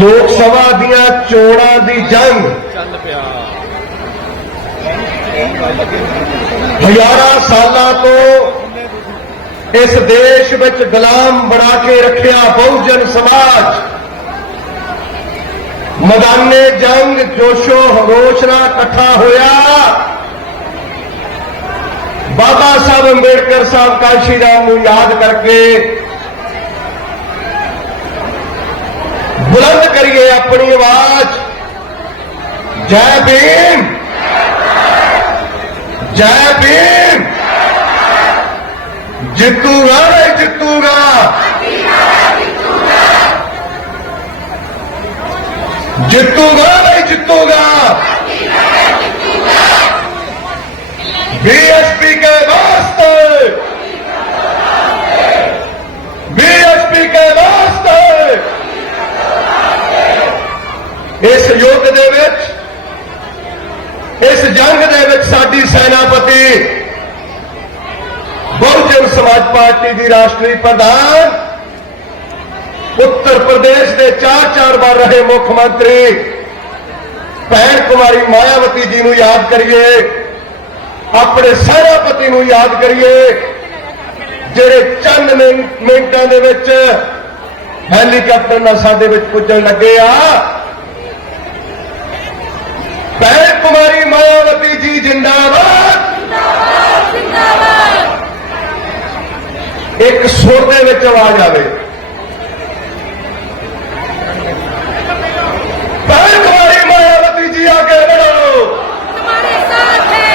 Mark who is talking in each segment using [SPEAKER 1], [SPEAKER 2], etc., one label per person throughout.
[SPEAKER 1] ਲੋਕ ਸਭਾ ਦੀਆਂ ਚੋਣਾਂ ਦੀ ਜੰਗ।
[SPEAKER 2] ਚੱਲ ਪਿਆ।
[SPEAKER 1] ਹਜ਼ਾਰਾਂ ਸਾਲਾਂ ਤੋਂ ਇਸ ਦੇਸ਼ ਵਿੱਚ ਗੁਲਾਮ ਬਣਾ ਕੇ ਰੱਖਿਆ ਬਹੁਜਨ ਸਮਾਜ। ਮੈਦਾਨੇ ਜੰਗ ਜੋਸ਼ੋ ਹਰੋਸ਼ ਨਾਲ ਇਕੱਠਾ ਹੋਇਆ। ਬਾਬਾ ਸਾਹਿਬ ਅੰਬੇਡਕਰ ਸਾਹਿਬ ਕਾਸ਼ੀ ਰਾਮ ਨੂੰ ਯਾਦ ਕਰਕੇ बुलंद करिए अपनी आवाज़। जय भीम। जय भीम। जितूगा नहीं जितूगा। जितूगा नहीं जितूगा। बीएसपी के वास्ते। ਦੇ ਵਿੱਚ, ਇਸ ਜੰਗ ਦੇ ਵਿੱਚ ਸਾਡੀ ਸੈਨਾਪਤੀ ਬਹੁਜਨ ਸਮਾਜ ਪਾਰਟੀ ਦੀ ਰਾਸ਼ਟਰੀ ਪ੍ਰਧਾਨ, ਉੱਤਰ ਪ੍ਰਦੇਸ਼ ਦੇ ਚਾਰ ਚਾਰ ਵਾਰ ਰਹੇ ਮੁੱਖ ਮੰਤਰੀ, ਭੈਣ ਕੁਮਾਰੀ ਮਾਇਆਵਤੀ ਜੀ ਨੂੰ ਯਾਦ ਕਰੀਏ, ਆਪਣੇ ਸੈਨਾਪਤੀ ਨੂੰ ਯਾਦ ਕਰੀਏ, ਜਿਹੜੇ ਚੰਦ ਮਿੰਟਾਂ ਦੇ ਵਿੱਚ ਹੈਲੀਕਾਪਟਰ ਨਾਲ ਸਾਡੇ ਵਿੱਚ ਪੁੱਜਣ ਲੱਗੇ ਆ। ਕੁਮਾਰੀ ਮਾਇਆਵਤੀ ਜੀ ਆਗੇ ਵਧੋ
[SPEAKER 3] हमारे साथ है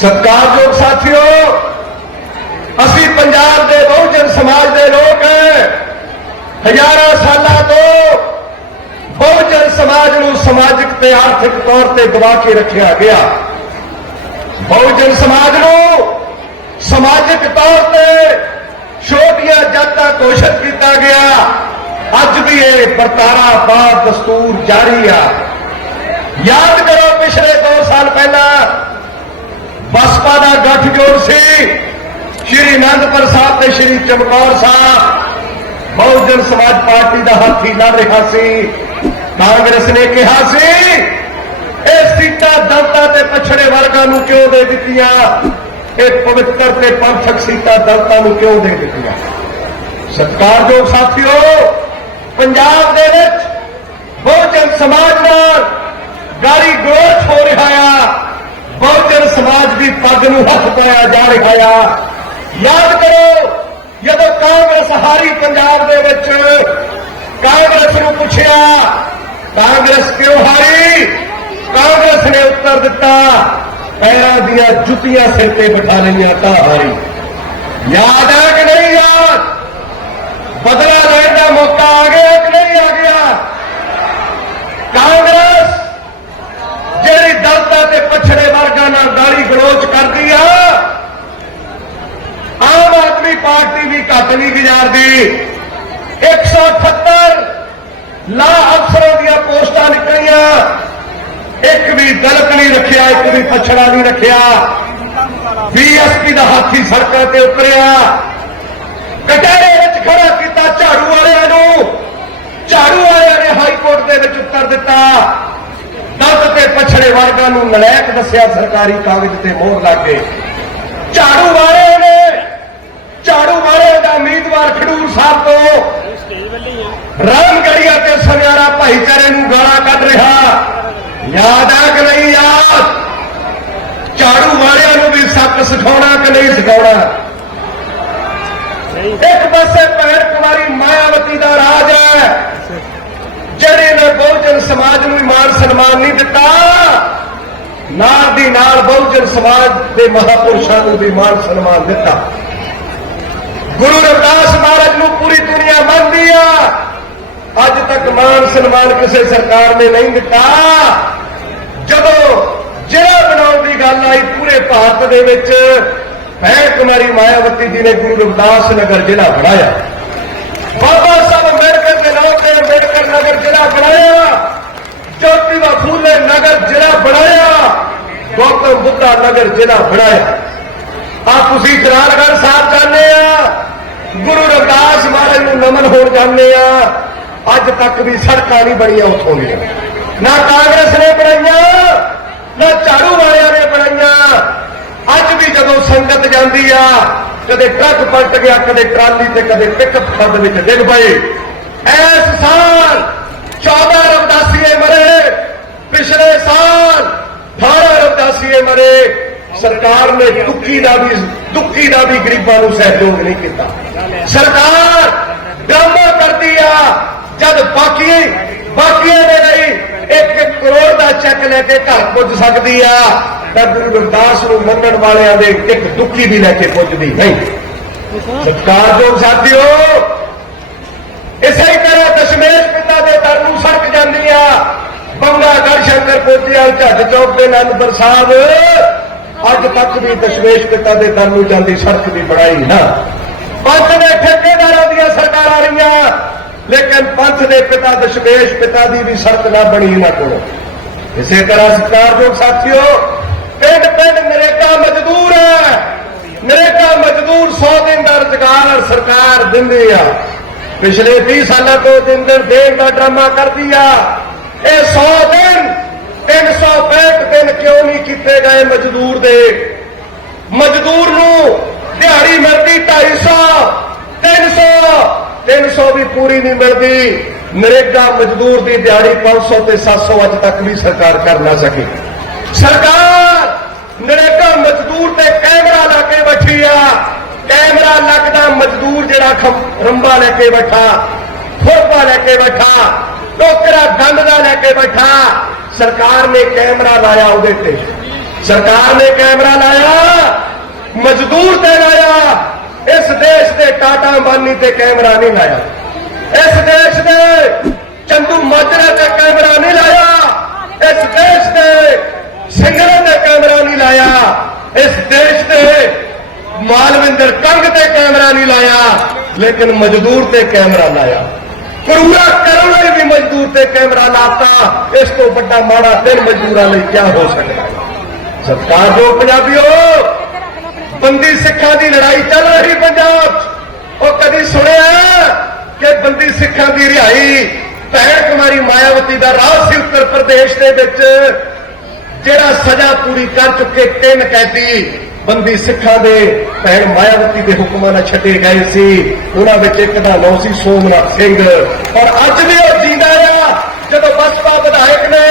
[SPEAKER 1] ਸਤਿਕਾਰਯੋਗ ਸਾਥੀਓ ਅਸੀਂ ਪੰਜਾਬ ਦੇ ਬਹੁਜਨ ਸਮਾਜ ਦੇ ਲੋਕ ਹਾਂ ਹਜ਼ਾਰਾਂ ਸਾਲਾਂ ਸਮਾਜਿਕ ਤੇ ਆਰਥਿਕ ਤੌਰ ਤੇ ਦਬਾ ਕੇ ਰੱਖਿਆ ਗਿਆ। ਬਹੁਜਨ ਸਮਾਜ ਨੂੰ ਸਮਾਜਿਕ ਤੌਰ ਤੇ ਛੋਟੀਆਂ ਜਾਤਾਂ ਘੋਸ਼ਿਤ ਕੀਤਾ ਗਿਆ। ਅੱਜ ਵੀ ਇਹ ਵਰਤਾਰਾ ਬਾਦ ਦਸਤੂਰ ਜਾਰੀ ਆ। ਯਾਦ ਕਰੋ, ਪਿਛਲੇ 2 ਸਾਲ ਪਹਿਲਾਂ ਬਸਪਾ ਦਾ ਗੱਠਜੋੜ ਸੀ। ਸ਼੍ਰੀ ਅਨੰਦਪੁਰ ਸਾਹਿਬ ਤੇ ਸ਼੍ਰੀ ਚਮਕੌਰ ਸਾਹਿਬ। ਬਹੁਜਨ ਸਮਾਜ ਪਾਰਟੀ ਦਾ ਹਾਥੀ ਲੜ ਰਿਹਾ ਸੀ। ਕਾਂਗਰਸ ਨੇ ਕਿਹਾ ਸੀ, ਇਹ ਸੀਟਾਂ ਦਲਤਾਂ ਤੇ ਪਛੜੇ ਵਰਗਾਂ ਨੂੰ ਕਿਉਂ ਦੇ ਦਿੱਤੀਆਂ? ਇਹ ਪਵਿੱਤਰ ਤੇ ਪੰਥਕ ਸੀਟਾਂ ਦਲਤਾਂ ਨੂੰ ਕਿਉਂ ਦੇ ਦਿੱਤੀਆਂ? ਸਤਿਕਾਰਯੋਗ ਸਾਥੀਓ, ਪੰਜਾਬ ਦੇ ਵਿੱਚ ਬਹੁਜਨ ਸਮਾਜ ਨਾਲ ਗਾਲੀ ਗਲੋਚ ਹੋ ਰਿਹਾ ਆ। ਬਹੁਜਨ ਸਮਾਜ ਦੀ ਪੱਗ ਨੂੰ ਹੱਥ ਪਾਇਆ ਜਾ ਰਿਹਾ ਆ। ਯਾਦ ਕਰੋ, ਜਦੋਂ ਕਾਂਗਰਸ ਹਾਰੀ ਪੰਜਾਬ ਦੇ ਵਿੱਚ ਕਾਂਗਰਸ ਨੂੰ ਪੁੱਛਿਆ ਕਾਂਗਰਸ ਕਿਉਂ ਹਾਰੀ? ਕਾਂਗਰਸ ਨੇ ਉੱਤਰ ਦਿੱਤਾ ਪੈਰਾਂ ਦੀਆਂ ਜੁੱਤੀਆਂ ਸਿਰ ਤੇ ਬਿਠਾ ਲਈਆਂ, ਤਾਂ ਹਾਰੀ। ਯਾਦ ਹੈ ਕਿ ਨਹੀਂ ਯਾਦ? ਬਦਲਾ ਲੈਣ ਦਾ ਮੌਕਾ ਆ ਗਿਆ ਕਿ ਨਹੀਂ ਆ ਗਿਆ? ਕਾਂਗਰਸ ਜਿਹੜੀ ਦਲਤਾਂ ਤੇ ਪਛੜੇ ਵਰਗਾਂ ਨਾਲ ਗਾਲੀ ਗਲੋਚ ਕਰਦੀ ਆ, ਆਮ ਆਦਮੀ ਪਾਰਟੀ ਵੀ ਘੱਟ ਨਹੀਂ ਗੁਜ਼ਾਰਦੀ। 178 ਲਾ ਅਫਸਰਾਂ ਦੀਆਂ ਪੋਸਟਾਂ ਨਿਕਲੀਆਂ। ਇੱਕ ਵੀ ਦਲਤ ਨਹੀਂ ਰੱਖਿਆ ਇੱਕ ਵੀ ਪਛੜਾ ਨਹੀਂ ਰੱਖਿਆ। ਬੀਐਸਪੀ ਦਾ ਹਾਥੀ ਸੜਕਾਂ ਤੇ ਉਤਰਿਆ। ਕਟਹਿਰੇ ਵਿੱਚ ਖੜਾ ਕੀਤਾ ਝਾੜੂ ਵਾਲਿਆਂ ਨੂੰ। ਝਾੜੂ ਵਾਲਿਆਂ ਨੇ ਹਾਈ ਕੋਰਟ ਦੇ ਵਿੱਚ ਉੱਤਰ ਦਿੱਤਾ। ਦਲਤ ਤੇ ਪਛੜੇ ਵਰਗਾਂ ਨੂੰ ਨਲਾਇਕ ਦੱਸਿਆ ਸਰਕਾਰੀ ਕਾਗਜ਼ ਤੇ ਮੋਹਰ ਲਾ ਕੇ ਝਾੜੂ ਵਾਲਿਆਂ ਨੇ ਝਾੜੂ ਵਾਲਿਆਂ ਦਾ ਉਮੀਦਵਾਰ ਖਡੂਰ ਸਾਹਿਬ ਤੋਂ ਰਾਮਗੜੀਆ ਤੇ ਸੁਨਿਆਰਾ ਭਾਈਚਾਰੇ ਨੂੰ ਗਾਲਾਂ ਕੱਢ ਰਿਹਾ। ਯਾਦ ਆ ਕਿ ਨਹੀਂ ਯਾਦ? ਝਾੜੂ ਵਾਲਿਆਂ ਨੂੰ ਵੀ ਸੱਤ ਸਿਖਾਉਣਾ ਕਿ ਨਹੀਂ ਸਿਖਾਉਣਾ? ਇੱਕ ਪਾਸੇ ਭੈਣ ਕੁਮਾਰੀ ਮਾਇਆਵਤੀ ਦਾ ਰਾਜ ਹੈ, ਜਿਹੜੇ ਨੇ ਬਹੁਜਨ ਸਮਾਜ ਨੂੰ ਮਾਨ ਸਨਮਾਨ ਨਹੀਂ ਦਿੱਤਾ, ਨਾਲ ਦੀ ਨਾਲ ਬਹੁਜਨ ਸਮਾਜ ਦੇ ਮਹਾਪੁਰਸ਼ਾਂ ਨੂੰ ਵੀ ਮਾਨ ਸਨਮਾਨ ਦਿੱਤਾ। ਗੁਰੂ ਰਵਿਦਾਸ ਮਹਾਰਾਜ ਨੂੰ ਪੂਰੀ ਦੁਨੀਆ ਮੰਨਦੀ ਆ। ਅੱਜ ਤੱਕ ਮਾਨ ਸਨਮਾਨ ਕਿਸੇ ਸਰਕਾਰ ਨੇ ਨਹੀਂ ਦਿੱਤਾ। ਜਦੋਂ ਜ਼ਿਲ੍ਹਾ ਬਣਾਉਣ ਦੀ ਗੱਲ ਆਈ ਪੂਰੇ ਭਾਰਤ ਦੇ ਵਿੱਚ ਭੈਣ ਕੁਮਾਰੀ ਮਾਇਆਵਤੀ ਜੀ ਨੇ ਗੁਰੂ ਰਵਿਦਾਸ ਨਗਰ ਜ਼ਿਲ੍ਹਾ ਬਣਾਇਆ। ਬਾਬਾ ਸਾਹਿਬ ਅੰਬੇਡਕਰ ਦੇ ਨਾਮ ਤੇ ਅੰਬੇਡਕਰ ਨਗਰ ਜ਼ਿਲ੍ਹਾ ਬਣਾਇਆ। ਜੋਤੀਬਾ ਫੂਲੇ ਨਗਰ ਜ਼ਿਲ੍ਹਾ ਬਣਾਇਆ। ਗੌਤਮ ਬੁੱਧਾ ਨਗਰ ਜ਼ਿਲ੍ਹਾ ਬਣਾਇਆ। ਆ ਤੁਸੀਂ ਜਲਾਲਗੜ੍ਹ ਸਾਹਿਬ ਜਾਂਦੇ ਹਾਂ ਗੁਰੂ ਰਵਿਦਾਸ ਮਹਾਰਾਜ ਨੂੰ ਨਮਨ ਹੋਣ ਜਾਂਦੇ ਆ। ਅੱਜ ਤੱਕ ਵੀ ਸੜਕਾਂ ਨਹੀਂ ਬਣੀਆਂ ਉੱਥੋਂ ਦੀਆਂ। ਨਾ ਕਾਂਗਰਸ ਨੇ ਬਣਾਈਆਂ, ਨਾ ਝਾੜੂ ਵਾਲਿਆਂ ਨੇ ਬਣਾਈਆਂ। ਅੱਜ ਵੀ ਜਦੋਂ ਸੰਗਤ ਜਾਂਦੀ ਆ, ਕਦੇ ਟਰੱਕ ਪਲਟ ਗਿਆ, ਕਦੇ ਟਰਾਲੀ ਤੇ ਕਦੇ ਪਿਕਅਪ ਖੱਡ ਵਿੱਚ ਡਿੱਗ ਪਏ। ਇਸ ਸਾਲ 14 ਰਵਦਾਸੀਏ ਮਰੇ, ਪਿਛਲੇ ਸਾਲ 18 ਰਵਦਾਸੀਏ ਮਰੇ। ਸਰਕਾਰ ਨੇ ਦੁੱਖੀ ਦਾ ਵੀ, ਦੁੱਖੀ ਦਾ ਵੀ ਗਰੀਬਾਂ ਨੂੰ ਸਹਿਯੋਗ ਨਹੀਂ ਕੀਤਾ। ਸਰਕਾਰ ਜਦ ਬਾਕੀ ਬਾਕੀਆਂ ਦੇ ਲਈ 1 ਕਰੋੜ ਦਾ ਚੈੱਕ ਲੈ ਕੇ ਘਰ ਪੁੱਜ ਸਕਦੀ ਆ। ਤਾਂ ਗੁਰੂ ਗੁਰਦਾਸ ਨੂੰ ਮੰਨਣ ਵਾਲਿਆਂ ਦੇ ਇੱਕ ਦੁੱਖੀ ਵੀ ਲੈ ਕੇ ਪੁੱਜਦੀ ਨਹੀਂ। ਸਤਿਕਾਰਯੋਗ ਸਾਥੀਓ, ਇਸੇ ਤਰ੍ਹਾਂ ਦਸ਼ਮੇਸ਼ ਪਿਤਾ ਦੇ ਦਰ ਨੂੰ ਸੜਕ ਜਾਂਦੀ ਆ। ਬੰਗਾ ਸ਼ੰਕਰ ਪੋਤੀਆ ਝੱਜ ਚੌਕ ਦੇ ਅਨੰਦਪੁਰ ਸਾਹਿਬ। ਅੱਜ ਤੱਕ ਵੀ ਦਸ਼ਮੇਸ਼ ਪਿਤਾ ਦੇ ਦਰ ਨੂੰ ਜਾਂਦੀ ਸੜਕ ਦੀ ਬਣਾਈ ਨਾ। ਪੰਥ ਦੇ ਠੇਕੇਦਾਰਾਂ ਦੀਆਂ ਸਰਕਾਰਾਂ ਰਹੀਆਂ। ਲੇਕਿਨ ਪੰਥ ਦੇ ਪਿਤਾ ਦਸ਼ਮੇਸ਼ ਪਿਤਾ ਦੀ ਵੀ ਸ਼ਰਤ ਨਾ ਬਣੀ ਇਹਨਾਂ ਕੋਲੋਂ। ਇਸੇ ਤਰ੍ਹਾਂ ਸਤਿਕਾਰਯੋਗ ਸਾਥੀਓ, ਪਿੰਡ ਪਿੰਡ ਨਰੇਗਾ ਮਜ਼ਦੂਰ ਹੈ। ਨਰੇਗਾ ਮਜ਼ਦੂਰ 100 ਦਿਨ ਦਾ ਰੁਜ਼ਗਾਰ ਸਰਕਾਰ ਦਿੰਦੀ ਆ। ਪਿਛਲੇ 20 ਸਾਲਾਂ ਤੋਂ ਦਿਨ ਦਿਨ ਦੇਣ ਦਾ ਡਰਾਮਾ ਕਰਦੀ ਆ। ਇਹ 100 ਦਿਨ 365 ਦਿਨ ਕਿਉਂ ਨਹੀਂ ਕੀਤੇ ਗਏ ਮਜ਼ਦੂਰ ਦੇ? ਮਜ਼ਦੂਰ ਨੂੰ ਦਿਹਾੜੀ ਮਿਲਦੀ 250 300 300 ਵੀ ਪੂਰੀ ਨਹੀਂ ਮਿਲਦੀ। ਨਰੇਗਾ ਮਜ਼ਦੂਰ ਦੀ ਦਿਹਾੜੀ 500 ਤੇ 700 ਅੱਜ ਤੱਕ ਵੀ ਸਰਕਾਰ ਕਰ ਨਾ ਸਕੀ। ਸਰਕਾਰ ਨਰੇਗਾ ਮਜ਼ਦੂਰ ਤੇ ਕੈਮਰਾ ਲਾ ਕੇ ਬੈਠੀ ਆ। ਕੈਮਰਾ ਲੱਗਦਾ ਮਜ਼ਦੂਰ ਜਿਹੜਾ ਰੰਬਾ ਲੈ ਕੇ ਬੈਠਾ ਖੋਪਾ ਲੈ ਕੇ ਬੈਠਾ, ਟੋਕਰਾ ਗੰਦ ਦਾ ਲੈ ਕੇ ਬੈਠਾ। ਸਰਕਾਰ ਨੇ ਕੈਮਰਾ ਲਾਇਆ ਉਹਦੇ ਤੇ। ਸਰਕਾਰ ਨੇ ਕੈਮਰਾ ਲਾਇਆ, ਮਜ਼ਦੂਰ ਤੇ ਲਾਇਆ। ਇਸ ਦੇਸ਼ ਦੇ ਟਾਟਾ ਅੰਬਾਨੀ ਤੇ ਕੈਮਰਾ ਨਹੀਂ ਲਾਇਆ। ਇਸ ਦੇਸ਼ ਦੇ ਚੰਦੂ ਮਾਜਰਾ ਤੇ ਕੈਮਰਾ ਨਹੀਂ ਲਾਇਆ। ਇਸ ਦੇਸ਼ ਦੇ ਸਿੰਗਰਾਂ ਤੇ ਕੈਮਰਾ ਨਹੀਂ ਲਾਇਆ। ਇਸ ਦੇਸ਼ ਦੇ ਮਾਲਵਿੰਦਰ ਕੰਗ ਤੇ ਕੈਮਰਾ ਨਹੀਂ ਲਾਇਆ, ਲੇਕਿਨ ਮਜ਼ਦੂਰ ਤੇ ਕੈਮਰਾ ਲਾਇਆ। ਕਰੂਰਾ ਕਰਨ ਲਈ ਵੀ ਮਜ਼ਦੂਰ ਤੇ ਕੈਮਰਾ ਲਾਤਾ। ਇਸ ਤੋਂ ਵੱਡਾ ਮਾੜਾ ਦਿਨ ਮਜ਼ਦੂਰਾਂ ਲਈ ਕੀ ਹੋ ਸਕਦਾ? ਹੈ ਸਤਿਕਾਰਯੋਗ ਪੰਜਾਬੀਓ ਬੰਦੀ ਸਿੱਖਾਂ ਦੀ ਲੜਾਈ ਚੱਲ ਰਹੀ ਪੰਜਾਬ। 'ਚ ਉਹ ਕਦੀ ਸੁਣਿਆ ਕਿ ਬੰਦੀ ਸਿੱਖਾਂ ਦੀ ਰਿਹਾਈ ਭੈਣ ਕੁਮਾਰੀ ਮਾਇਆਵਤੀ ਦਾ ਰਾਜ ਸੀ ਉੱਤਰ ਪ੍ਰਦੇਸ਼ ਦੇ ਵਿੱਚ, ਜਿਹੜਾ ਸਜ਼ਾ ਪੂਰੀ ਕਰ ਚੁੱਕੇ ਤਿੰਨ ਕੈਦੀ ਬੰਦੀ ਸਿੱਖਾਂ ਦੇ ਭੈਣ ਮਾਇਆਵਤੀ ਦੇ ਹੁਕਮਾਂ ਨਾਲ ਛੱਡੇ ਗਏ ਸੀ। ਉਹਨਾਂ ਵਿੱਚ ਇੱਕ ਦਾ ਨਾਮ ਸੀ ਸੋਮਨਾਥ ਸਿੰਘ। ਔਰ ਅੱਜ ਵੀ ਉਹ ਜਿੰਦਾ ਆ ਜਦੋਂ ਬਸਪਾ ਵਿਧਾਇਕ ਨੇ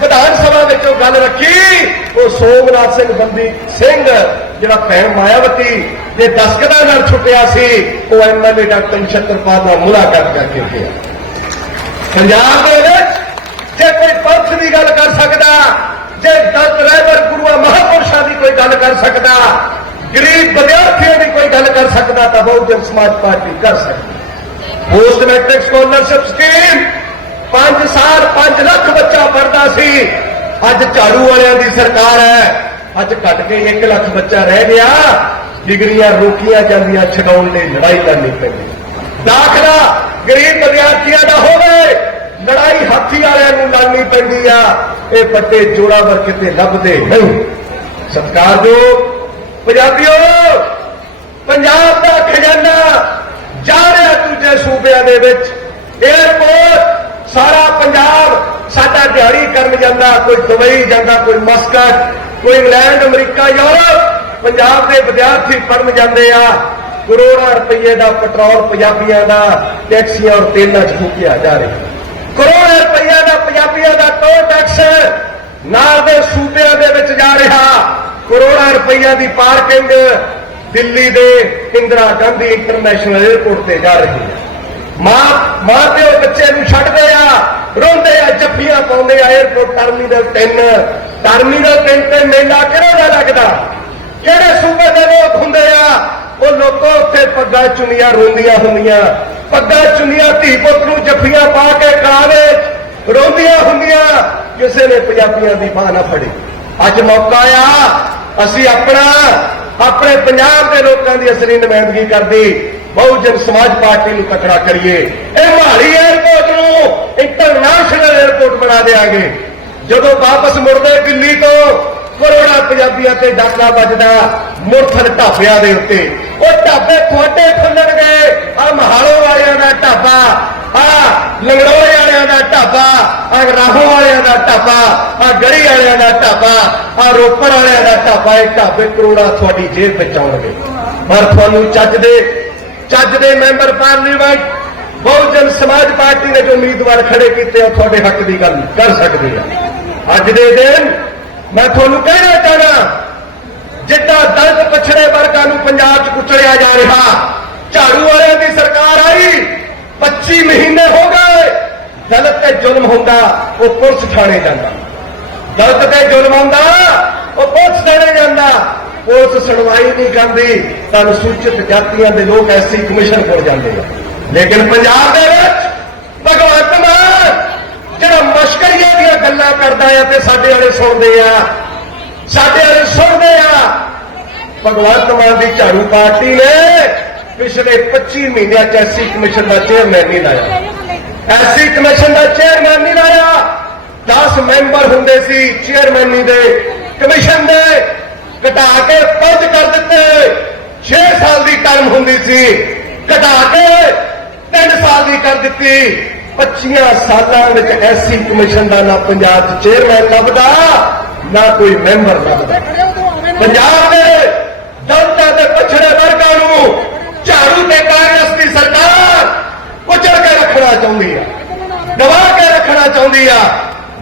[SPEAKER 1] ਵਿਧਾਨ ਸਭਾ ਵਿੱਚ ਉਹ ਗੱਲ ਰੱਖੀ, ਉਹ ਸੋਮਨਾਥ ਸਿੰਘ ਬੰਦੀ ਸਿੰਘ, ਜਿਹੜਾ ਭੈਣ ਮਾਇਆਵਤੀ ਦੇ ਦਸਕਤਾਂ ਨਾਲ ਛੁੱਟਿਆ ਸੀ, ਉਹ ਐਮਐਲਏ ਡਾਕਟਰ ਨਛੱਤਰਪਾਲ ਨਾਲ ਮੁਲਾਕਾਤ ਕਰਕੇ ਗਿਆ। ਪੰਜਾਬ ਦੇ ਵਿੱਚ ਜੇ ਕੋਈ ਪੰਥ ਦੀ ਗੱਲ ਕਰ ਸਕਦਾ, ਜੇ ਦਤ ਰਹਿਬਰ ਗੁਰੂਆਂ ਮਹਾਪੁਰਸ਼ਾਂ ਦੀ ਕੋਈ ਗੱਲ ਕਰ ਸਕਦਾ, ਗਰੀਬ ਵਿਦਿਆਰਥੀਆਂ ਦੀ ਕੋਈ ਗੱਲ ਕਰ ਸਕਦਾ, ਤਾਂ ਬਹੁਜਨ ਸਮਾਜ ਪਾਰਟੀ ਕਰ ਸਕਦੀ। ਪੋਸਟ ਮੈਟ੍ਰਿਕ ਸਕਾਲਰਸ਼ਿਪ ਸਕੀਮ 5 ਸਾਲ 5 ਲੱਖ ਬੱਚਾ ਪੜਦਾ ਸੀ। ਅੱਜ ਝਾੜੂ ਵਾਲਿਆਂ ਦੀ ਸਰਕਾਰ ਹੈ। ਅੱਜ ਘਟ ਕੇ 1 ਲੱਖ ਬੱਚਾ ਰਹਿ ਗਿਆ। ਡਿਗਰੀਆਂ ਰੋਕੀਆਂ ਜਾਂਦੀਆਂ, ਛਡਾਉਣ ਲਈ ਲੜਾਈ ਕਰਨੀ ਪੈਂਦੀ। ਦਾਖਲਾ ਗਰੀਬ ਵਿਦਿਆਰਥੀਆਂ ਦਾ ਹੋਵੇ, ਲੜਾਈ ਹਾਥੀ ਵਾਲਿਆਂ ਨੂੰ ਲੜਨੀ ਪੈਂਦੀ ਆ। ਇਹ ਵੱਡੇ ਜੋੜਾਵਰ ਕਿਤੇ ਲੱਭਦੇ ਨਹੀਂ। ਸਤਿਕਾਰਯੋਗ ਪੰਜਾਬੀਓ, ਪੰਜਾਬ ਦਾ ਖਜ਼ਾਨਾ ਜਾ ਰਿਹਾ ਦੂਜੇ ਸੂਬਿਆਂ ਦੇ ਵਿੱਚ। ਇਹ어ਪੋਰਟ ਸਾਰਾ ਪੰਜਾਬ ਸਾਡਾ ਦਿਹਾੜੀ ਕਰਨ ਜਾਂਦਾ, ਕੋਈ ਦੁਬਈ ਜਾਂਦਾ, ਕੋਈ ਮਸਕਟ ਕੋਈ ਇੰਗਲੈਂਡ, ਅਮਰੀਕਾ, ਯੂਰਪ, ਪੰਜਾਬ ਦੇ ਵਿਦਿਆਰਥੀ ਪੜਨ ਜਾਂਦੇ ਆ। ਕਰੋੜਾਂ ਰੁਪਏ ਦਾ ਪੈਟਰੋਲ ਪੰਜਾਬੀਆਂ ਦਾ, ਟੈਕਸੀਆਂ ਔਰ ਤੇਲਾਂ 'ਚ ਫੂਕਿਆ ਜਾ ਰਿਹਾ। ਕਰੋੜਾਂ ਰੁਪਏ ਦਾ ਪੰਜਾਬੀਆਂ ਦਾ ਟੋਲ ਟੈਕਸ ਨਾਲ ਦੇ ਸੂਬਿਆਂ ਦੇ ਵਿੱਚ ਜਾ ਰਿਹਾ। ਕਰੋੜਾਂ ਰੁਪਈਆ ਦੀ ਪਾਰਕਿੰਗ ਦਿੱਲੀ ਦੇ ਇੰਦਰਾ ਗਾਂਧੀ ਇੰਟਰਨੈਸ਼ਨਲ 에ਅਰਪੋਰਟ ਤੇ ਜਾ ਰਹੀ ਹੈ। ਮਾਂ ਮਾਂ ਪਿਓ ਬੱਚੇ ਨੂੰ ਛੱਡਦੇ ਆ। ਰੋਂਦੇ ਆ, ਜੱਫੀਆਂ ਪਾਉਂਦੇ ਆ 에ਅਰਪੋਰਟ ਟਰਮੀਨਲ 3 ਟਰਮੀਨਲ 3 ਤੇ ਮੇਲਾ ਕਿਹੜਾ ਦਾ ਲੱਗਦਾ? ਕਿਹੜੇ ਸੂਬੇ ਦੇ ਲੋਕ ਹੁੰਦੇ ਆ? ਉਹ ਲੋਕੋ ਉੱਥੇ ਪੱਗਾਂ ਚੁੰਨੀਆਂ ਰੋਂਦੀਆਂ ਹੁੰਦੀਆਂ। ਪੱਗਾਂ ਚੁੰਨੀਆਂ ਧੀ ਪੁੱਤ ਨੂੰ ਜੱਫੀਆਂ ਪਾ ਕੇ ਕਾਲੇ ਰੋਂਦੀਆਂ ਹੁੰਦੀਆਂ। ਕਿਸੇ ਨੇ ਪੰਜਾਬੀਆਂ ਦੀ ਬਾਹ ਨਾ ਫੜੀ। ਅੱਜ ਮੌਕਾ ਆ ਅਸੀਂ ਆਪਣਾ ਆਪਣੇ ਪੰਜਾਬ ਦੇ ਲੋਕਾਂ ਦੀ ਅਸਲੀ ਨੁਮਾਇੰਦਗੀ ਕਰਦੀ। ਬਹੁਜਨ ਸਮਾਜ ਪਾਰਟੀ ਨੂੰ ਤਕੜਾ ਕਰੀਏ। ਇਹ ਮਹਾਲੀ 에ਅਰਪੋਰਟ ਨੂੰ ਇੰਟਰਨੈਸ਼ਨਲ 에ਅਰਪੋਰਟ ਬਣਾ ਦੇਾਂਗੇ ਜਦੋਂ ਵਾਪਸ ਮੁੜਦੇ ਦਿੱਲੀ ਤੋਂ, ਕਰੋੜਾਂ ਪੰਜਾਬੀਆਂ ਤੇ ਡਾਕਾ ਵੱਜਦਾ, ਮੁਰਥਲ ਢਾਬਿਆਂ ਦੇ ਉੱਤੇ। ਉਹ ਢਾਬੇ ਤੁਹਾਡੇ ਖੁੱਲਣਗੇ ਆ ਮਹਾਲੋ ਵਾਲਿਆਂ ਦਾ ਢਾਬਾ, ਆ ਲੰਗੜੋਏ ਵਾਲਿਆਂ ਦਾ ਢਾਬਾ, ਆ ਰਾਹੋਂ ਵਾਲਿਆਂ ਦਾ ਢਾਬਾ, ਆ ਗੜੀ ਵਾਲਿਆਂ ਦਾ ਢਾਬਾ, ਆ ਰੋਪੜ ਵਾਲਿਆਂ ਦਾ ਢਾਬਾ। ਇਹ ਢਾਬੇ ਕਰੋੜਾਂ ਤੁਹਾਡੀ ਜੇਬ ਵਿੱਚ ਆਉਣਗੇ। ਪਰ ਤੁਹਾਨੂੰ ਚੱਜ ਦੇ ਚੱਜ ਦੇ ਮੈਂਬਰ ਪਾਰਲੀਮੈਂਟ, ਬਹੁਜਨ ਸਮਾਜ ਪਾਰਟੀ ਨੇ ਜੋ ਉਮੀਦਵਾਰ ਖੜੇ ਕੀਤੇ ਆ ਤੁਹਾਡੇ ਹੱਕ ਦੀ ਗੱਲ ਕਰ ਸਕਦੇ ਆ। ਅੱਜ ਦੇ ਦਿਨ ਮੈਂ ਤੁਹਾਨੂੰ ਕਹਿਣਾ ਚਾਹਣਾ ਜਿੱਦਾਂ ਦਲਤ ਪਛੜੇ ਵਰਗਾਂ ਨੂੰ ਪੰਜਾਬ 'ਚ ਕੁਚਲਿਆ ਜਾ ਰਿਹਾ, ਝਾੜੂ ਵਾਲਿਆਂ ਦੀ ਸਰਕਾਰ ਆਈ 25 ਮਹੀਨੇ ਹੋ ਗਏ, ਦਲਤ ਤੇ ਜ਼ੁਲਮ ਹੁੰਦਾ, ਉਹ ਪੁਲਿਸ ਥਾਣੇ ਜਾਂਦਾ। ਦਲਤ ਤੇ ਜ਼ੁਲਮ ਹੁੰਦਾ ਉਹ ਪੁਲਿਸ ਥਾਣੇ ਜਾਂਦਾ। ਪੁਲਿਸ ਸੁਣਵਾਈ ਨਹੀਂ ਕਰਦੀ, ਤਾਂ ਅਨੁਸੂਚਿਤ ਜਾਤੀਆਂ ਦੇ ਲੋਕ ਐਸੀ ਕਮਿਸ਼ਨ ਕੋਲ ਜਾਂਦੇ ਆ। ਲੇਕਿਨ ਪੰਜਾਬ ਦੇ ਵਿੱਚ ਭਗਵੰਤ ਮਾਨ ਜਿਹੜਾ ਮਸ਼ਕਰੀਆਂ ਦੀਆਂ ਗੱਲਾਂ ਕਰਦਾ ਆ ਤੇ ਸਾਡੇ ਵਾਲੇ ਸੁਣਦੇ ਆ। ਸਾਡੇ ਵਾਲੇ ਸੁਣਦੇ ਆ। ਭਗਵੰਤ ਮਾਨ ਦੀ ਝਾੜੂ ਪਾਰਟੀ ਨੇ ਪਿਛਲੇ 25 ਮਹੀਨਿਆਂ ਚ ਐਸੀ ਕਮਿਸ਼ਨ ਦਾ ਚੇਅਰਮੈਨ ਨਹੀਂ ਲਾਇਆ। ਐਸੀ ਕਮਿਸ਼ਨ ਦਾ ਚੇਅਰਮੈਨ ਨਹੀਂ ਲਾਇਆ। 10 ਮੈਂਬਰ ਹੁੰਦੇ ਸੀ ਚੇਅਰਮੈਨੀ ਦੇ, ਕਮਿਸ਼ਨ ਦੇ। ਘਟਾ ਕੇ 5 ਕਰ ਦਿੱਤੇ। 6 ਸਾਲ ਦੀ ਟਰਮ ਹੁੰਦੀ ਸੀ, ਘਟਾ ਕੇ 3 ਸਾਲ ਦੀ ਕਰ ਦਿੱਤੀ। 25 ਸਾਲਾਂ ਵਿੱਚ ਐਸੀ ਕਮਿਸ਼ਨ ਦਾ ਨਾ ਪੰਜਾਬ 'ਚ ਚੇਅਰਮੈਨ ਲੱਭਦਾ, ਨਾ ਕੋਈ ਮੈਂਬਰ ਲੱਭਦਾ। ਪੰਜਾਬ ਦੇ ਦਲਿਤਾਂ ਦੇ ਪਛੜੇ ਵਰਗਾਂ ਨੂੰ ਝਾੜੂ ਤੇ ਕਾਂਗਰਸ ਦੀ ਸਰਕਾਰ ਕੁਚਲ ਕੇ ਰੱਖਣਾ ਚਾਹੁੰਦੀ ਆ। ਦਬਾ ਕੇ ਰੱਖਣਾ ਚਾਹੁੰਦੀ ਆ।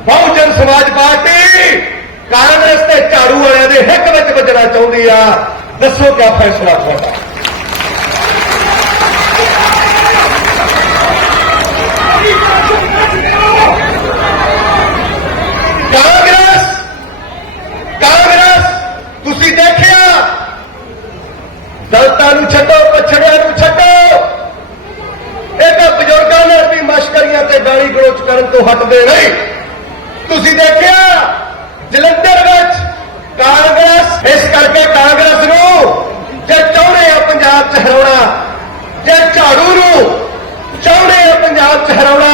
[SPEAKER 1] ਬਹੁਜਨ ਸਮਾਜ ਪਾਰਟੀ ਕਾਂਗਰਸ ਤੇ ਝਾੜੂ ਵਾਲਿਆਂ ਦੇ ਹਿੱਕ ਵਿੱਚ ਵੱਜਣਾ ਚਾਹੁੰਦੀ ਆ। ਦੱਸੋ ਕਿਆ ਫੈਸਲਾ ਤੁਹਾਡਾ ਕਾਂਗਰਸ ਕਾਂਗਰਸ ਤੁਸੀਂ ਦੇਖਿਆ ਦਲਤਾਂ ਨੂੰ ਛੱਡੋ ਪਛੜਿਆਂ ਨੂੰ ਛੱਡੋ ਇਹ ਤਾਂ ਬਜ਼ੁਰਗਾਂ ਨਾਲ ਵੀ ਮਸ਼ਕਰੀਆਂ ਤੇ ਗਾਲੀ ਗਲੋਚ ਕਰਨ ਤੋਂ ਹਟਦੇ ਨਹੀਂ ਤੁਸੀਂ ਦੇਖਿਆ ਜਲੰਧਰ ਵਿੱਚ ਕਾਂਗਰਸ ਇਸ ਕਰਕੇ ਕਾਂਗਰਸ ਨੂੰ ਜੇ ਚਾਹੁੰਦੇ ਆ ਪੰਜਾਬ 'ਚ ਹਰਾਉਣਾ ਜੇ ਝਾੜੂ ਨੂੰ ਚਾਹੁੰਦੇ ਆ ਪੰਜਾਬ 'ਚ ਹਰਾਉਣਾ,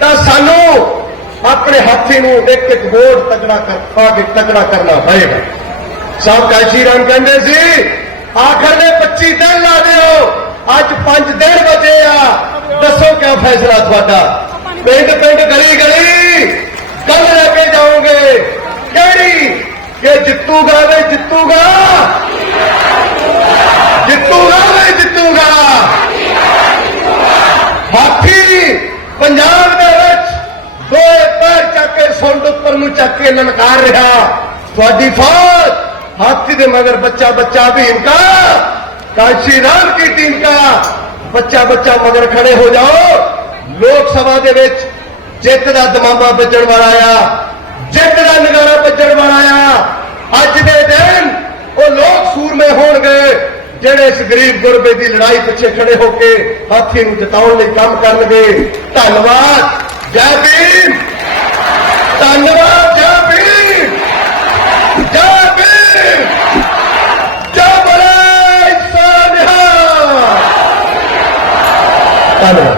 [SPEAKER 1] ਤਾਂ ਸਾਨੂੰ ਆਪਣੇ ਹਾਥੀ ਨੂੰ ਇੱਕ ਇੱਕ ਵੋਟ ਤਗੜਾ ਕਰ ਪਾ ਕੇ ਤਕੜਾ ਕਰਨਾ ਪਏਗਾ। ਸਾਹਿਬ ਕਾਸ਼ੀ ਰਾਮ ਕਹਿੰਦੇ ਸੀ, ਆਖਰ ਦੇ 25 ਦਿਨ ਲਾ ਦਿਓ, ਅੱਜ 5 ਦਿਨ ਬਚੇ ਆ। ਦੱਸੋ ਕਿਆ ਫੈਸਲਾ ਤੁਹਾਡਾ? ਪਿੰਡ ਪਿੰਡ ਗਲੀ ਗਲੀ ਕੱਲ ਲੈ ਕੇ ਜਾਓਗੇ। ਕਿਹੜੀ? ਕਿ ਜਿੱਤੂਗਾ ਵੇ ਜਿੱਤੂਗਾ ਹਾਥੀ ਪੰਜਾਬ ਦੇ ਵਿੱਚ ਦੋਏ ਪੈਰ ਚੱਕ ਕੇ ਸੁੰਡ ਉੱਪਰ ਨੂੰ ਚੱਕ ਮਾਰ ਰਿਹਾ। ਤੁਹਾਡੀ ਫੌਜ ਹਾਥੀ ਦੇ ਮਗਰ ਬੱਚਾ ਬੱਚਾ ਵੀ ਇਨਕਾ। ਕਾਸ਼ੀ ਰਾਮ ਕੀ ਟੀਮ ਦਾ ਬੱਚਾ ਬੱਚਾ ਮਗਰ ਖੜੇ ਹੋ ਜਾਓ। ਲੋਕ ਸਭਾ ਦੇ ਵਿੱਚ ਜਿੱਤ ਦਾ ਦਮਾਮਾ ਵੱਜਣ ਵਾਲਾ ਆ। ਜਿੱਤ ਦਾ ਨਗਾਰਾ ਵੱਜਣ ਵਾਲਾ ਆ। ਅੱਜ ਦੇ ਦਿਨ ਉਹ ਲੋਕ ਸੂਰਮੇ ਹੋਣਗੇ, ਜਿਹੜੇ ਇਸ ਗਰੀਬ ਗੁਰਬੇ ਦੀ ਲੜਾਈ ਪਿੱਛੇ ਖੜੇ ਹੋ ਕੇ ਹਾਥੀ ਨੂੰ ਜਿਤਾਉਣ ਲਈ ਕੰਮ ਕਰਨਗੇ। ਧੰਨਵਾਦ। ਜੈ ਭੀਮ। ਧੰਨਵਾਦ, ਜੈ পারো